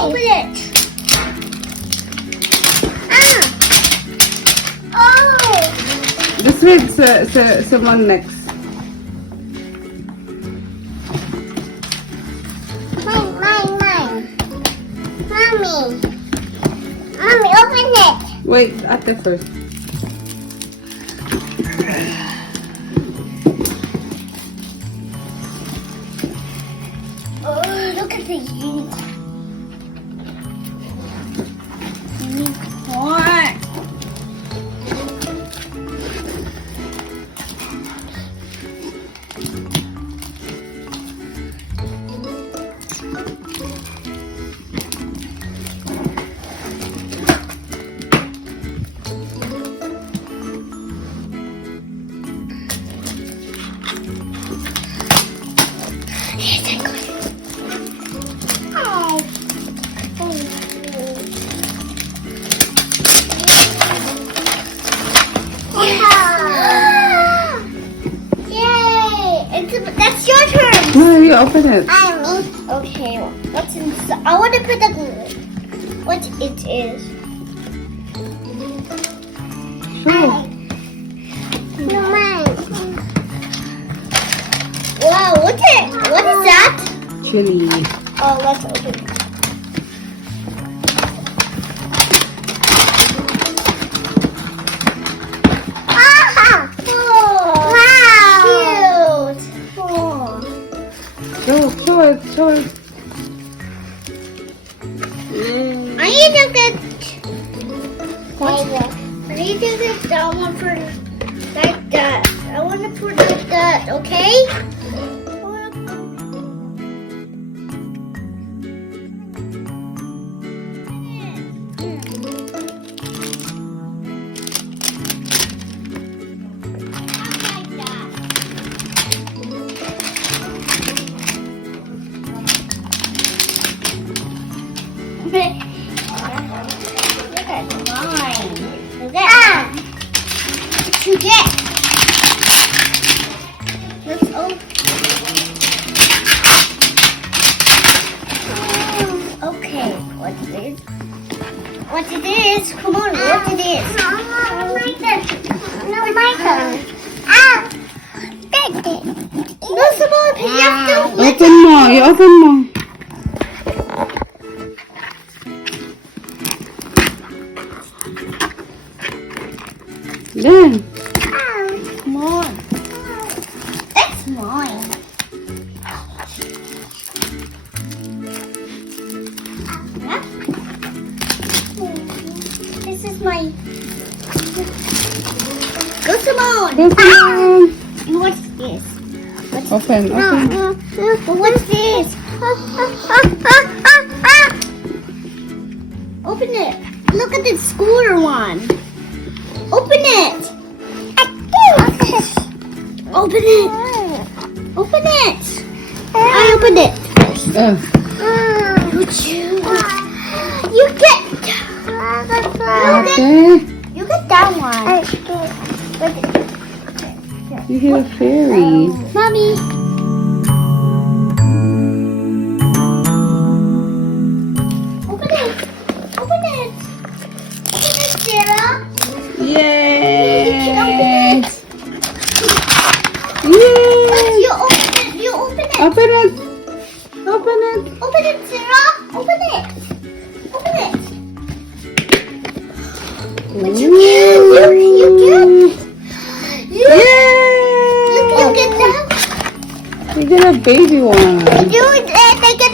Open it. Oh. This way, someone next. Mine. Mommy, open it. Wait, ate first. Oh, look at the ink. What? That's your turn. No, you open it. Okay, what's inside? I want to put the what it is. Sure. No, mine. Wow, what is that? Chili. Oh, let's open it. Show it. I need to get that one for like that. I want to put it like that, okay? Look at mine. Look at what you get. Let's open. Okay, what it is? What it is? Come on, what it is? No, my turn. No, Simone, you have to Open more. You open more. Then. Come on. That's mine. This is my. Go, Simone. What's this? Open. What's this? Open it. Look at the scooter one. Open it. Open it. Open it. I opened it first. You get. Okay. You get that one. You hear a fairy. Mommy. Open it. Open it. Open it, Sarah. Yay! Yay! You open it. You open it. Open it. Open it. Open it, Sarah. Open it. Open it. What you get? You get. Yay! You get that. You get a baby one. They get